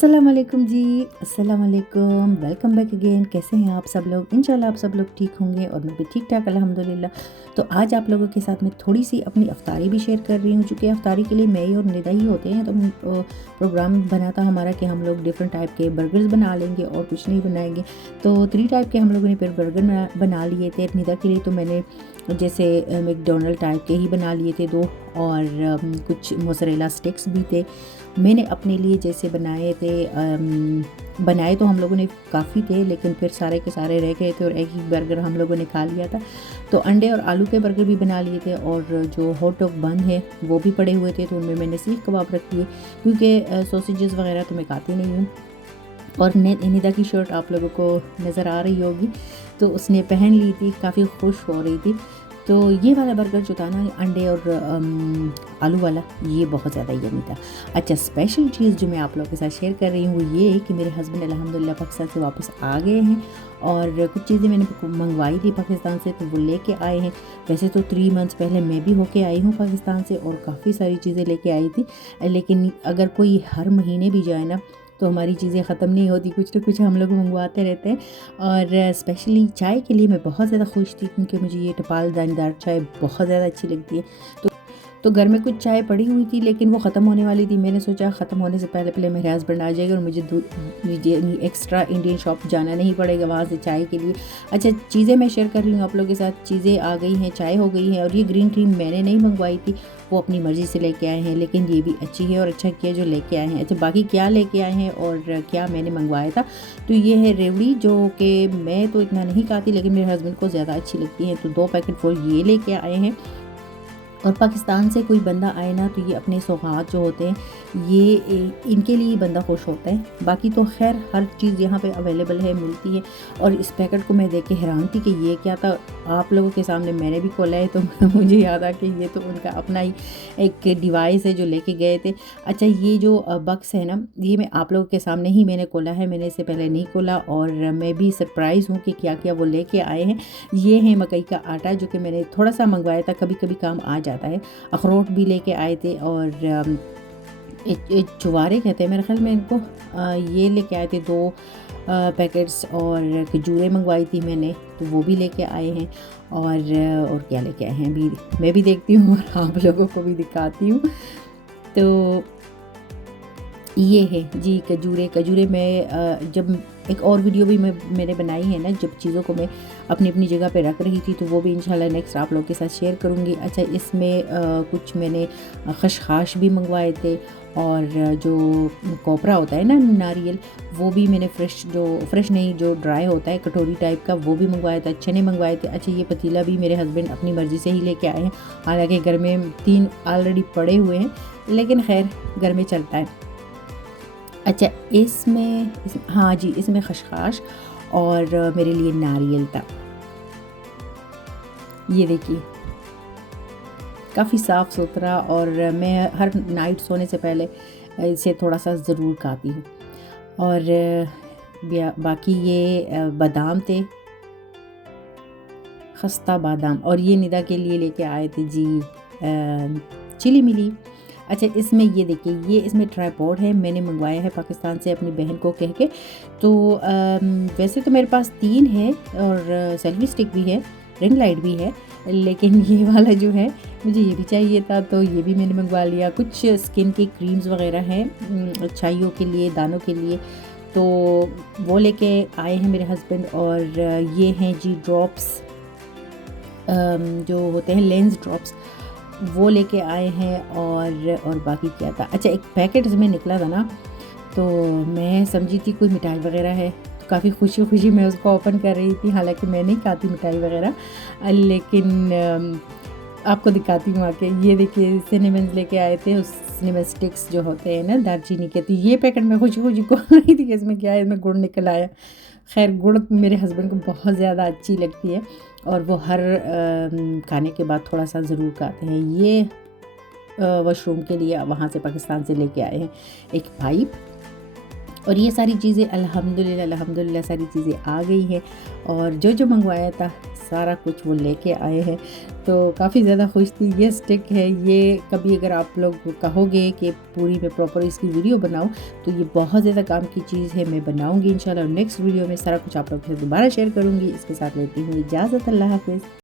अस्सलाम वालेकुम जी। अस्सलाम वालेकुम, वेलकम बैक अगेन। कैसे हैं आप सब लोग? इंशाल्लाह आप सब लोग ठीक होंगे और मैं भी ठीक ठाक अल्हम्दुलिल्लाह। तो आज आप लोगों के साथ में थोड़ी सी अपनी अफ्तारी भी शेयर कर रही हूँ, चूँकि अफ्तारी के लिए मैं ही और निदा ही होते हैं। तो प्रोग्राम बना था हमारा कि हम लोग डिफरेंट टाइप के बर्गर्स बना लेंगे और कुछ नहीं बनाएंगे। तो 3 टाइप के हम लोगों ने फिर बर्गर बना लिए थे। निदा के लिए तो मैंने जैसे मैकडोनल्ड टाइप के ही बना लिए थे 2, और कुछ मोज़रेला स्टिक्स भी थे। मैंने अपने लिए जैसे बनाए तो हम लोगों ने काफ़ी थे, लेकिन फिर सारे के सारे रह गए थे और एक ही बर्गर हम लोगों ने खा लिया था। तो अंडे और आलू के बर्गर भी बना लिए थे, और जो हॉट डॉग बन है वो भी पड़े हुए थे। तो उनमें मैंने सीख कबाब रख लिए, क्योंकि सॉसेजेस वगैरह तो मैं खाती नहीं हूँ। और निदा की शर्ट आप लोगों को नज़र आ रही होगी, तो उसने पहन ली थी, काफ़ी खुश हो रही थी। तो ये वाला बर्गर जो था ना, अंडे और आलू वाला, ये बहुत ज़्यादा यम्मी था। अच्छा, स्पेशल चीज़ जो मैं आप लोगों के साथ शेयर कर रही हूँ वो ये है कि मेरे हस्बैंड अल्हम्दुलिल्लाह पाकिस्तान से वापस आ गए हैं, और कुछ चीज़ें मैंने मंगवाई थी पाकिस्तान से, तो वो लेके आए हैं। वैसे तो 3 मंथ्स पहले मैं भी होके आई हूँ पाकिस्तान से, और काफ़ी सारी चीज़ें लेके आई थी। लेकिन अगर कोई हर महीने भी जाए ना, तो हमारी चीज़ें ख़त्म नहीं होती, कुछ ना कुछ हम लोग मंगवाते रहते हैं। और स्पेशली चाय के लिए मैं बहुत ज़्यादा खुश थी, क्योंकि मुझे ये टपाल दानेदार चाय बहुत ज़्यादा अच्छी लगती है। तो घर में कुछ चाय पड़ी हुई थी, लेकिन वो ख़त्म होने वाली थी। मैंने सोचा ख़त्म होने से पहले पहले मेरे हस्बैंड आ जाएगा और मुझे एक्स्ट्रा इंडियन शॉप जाना नहीं पड़ेगा वहाँ से चाय के लिए। अच्छा, चीज़ें मैं शेयर कर रही हूँ आप लोगों के साथ। चीज़ें आ गई हैं, चाय हो गई है, और ये ग्रीन टी मैंने नहीं मंगवाई थी, वो अपनी मर्ज़ी से लेके आए हैं, लेकिन ये भी अच्छी है और अच्छा किया जो लेके आए हैं। अच्छा, बाकी क्या लेके आए हैं और क्या मैंने मंगवाया था, तो ये है रेवड़ी, जो कि मैं तो इतना नहीं खाती, लेकिन मेरे हस्बैंड को ज़्यादा अच्छी लगती है। तो 2 पैकेट फुल ये लेके आए हैं। और पाकिस्तान से कोई बंदा आए ना, तो ये अपने सौगात जो होते हैं, ये इनके लिए बंदा खुश होता है। बाकी तो खैर हर चीज़ यहाँ पे अवेलेबल है, मिलती है। और इस पैकेट को मैं देख के हैरान थी कि ये क्या था। आप लोगों के सामने मैंने भी खोला है, तो मुझे याद आ कि ये तो उनका अपना ही एक डिवाइस है जो लेके गए थे। अच्छा, ये जो बक्स है ना, ये मैं आप लोगों के सामने ही मैंने खोला है, मैंने इससे पहले नहीं खोला, और मैं भी सरप्राइज़ हूँ कि क्या क्या वो लेके आए हैं। ये है मकई का आटा, जो कि मैंने थोड़ा सा मंगवाया था, कभी कभी काम आ जाता है। अखरोट भी लेके आए थे, और चुवारे कहते हैं मेरे ख्याल में इनको। ये लेके आए थे 2 पैकेट्स, और खजूरें मंगवाई थी मैंने, तो वो भी लेके आए हैं। और क्या लेके आए हैं अभी मैं भी देखती हूँ और आप लोगों को भी दिखाती हूँ। तो ये है जी खजूरे मैं जब एक और वीडियो भी मैंने बनाई है ना, जब चीज़ों को मैं अपनी अपनी जगह पे रख रही थी, तो वो भी इंशाल्लाह नेक्स्ट आप लोगों के साथ शेयर करूँगी। अच्छा, इसमें कुछ मैंने खशखाश भी मंगवाए थे, और जो कोपरा होता है ना, नारियल, वो भी मैंने फ्रेश नहीं, जो ड्राई होता है कटोरी टाइप का, वो भी मंगवाया था। चने मंगवाए थे। अच्छा, ये पतीला भी मेरे हस्बैंड अपनी मर्ज़ी से ही लेके आए हैं, हालांकि घर में 3 ऑलरेडी पड़े हुए हैं, लेकिन खैर घर में चलता है। अच्छा, हाँ जी, इसमें खशखाश और मेरे लिए नारियल था। ये देखिए, काफ़ी साफ़ सुथरा, और मैं हर नाइट सोने से पहले इसे थोड़ा सा ज़रूर खाती हूँ। और बाकी ये बादाम थे, खस्ता बादाम, और ये निदा के लिए लेके आए थे जी चिली मिली। अच्छा, इसमें ये देखिए, ये इसमें ट्राईपॉड है, मैंने मंगवाया है पाकिस्तान से अपनी बहन को कह के। तो वैसे तो मेरे पास 3 है, और सेल्फी स्टिक भी है, रिंग लाइट भी है, लेकिन ये वाला जो है मुझे ये भी चाहिए था, तो ये भी मैंने मंगवा लिया। कुछ स्किन की क्रीम्स वगैरह हैं अच्छाइयों के लिए, दानों के लिए, तो वो लेके आए हैं मेरे हस्बैंड। और ये हैं जी ड्रॉप्स, जो होते हैं लेंस ड्रॉप्स, वो लेके आए हैं। और बाकी क्या था, अच्छा, एक पैकेट इसमें निकला था ना, तो मैं समझी थी कोई मिठाई वगैरह है, तो काफ़ी खुशी खुशी मैं उसको ओपन कर रही थी। हालांकि मैं नहीं खाती मिठाई वगैरह, लेकिन आपको दिखाती हूँ आके। ये देखिए, सिनेमन लेके आए थे, उस सिनेमन स्टिक्स जो होते हैं ना दालचीनी के, तो ये पैकेट मैं खुशी खुशी खोल रही थी कि इसमें क्या है, इसमें गुड़ निकल आया। खैर, गुड़ मेरे हस्बैंड को बहुत ज़्यादा अच्छी लगती है, और वो हर खाने के बाद थोड़ा सा ज़रूर खाते हैं। ये वॉशरूम के लिए वहाँ से पाकिस्तान से लेके आए हैं एक पाइप, और ये सारी चीज़ें अल्हम्दुलिल्लाह अल्हम्दुलिल्लाह सारी चीज़ें आ गई हैं और जो मंगवाया था सारा कुछ वो लेके आए हैं, तो काफ़ी ज़्यादा खुश थी। ये स्टिक है, ये कभी अगर आप लोग कहोगे कि पूरी मैं प्रॉपर इसकी वीडियो बनाऊँ तो ये बहुत ज़्यादा काम की चीज़ है, मैं बनाऊँगी इंशाल्लाह। नेक्स्ट वीडियो में सारा कुछ आप लोगों के साथ दोबारा शेयर करूँगी। इसके साथ लेती हूँ इजाज़त, अल्लाह हाफ़िज़।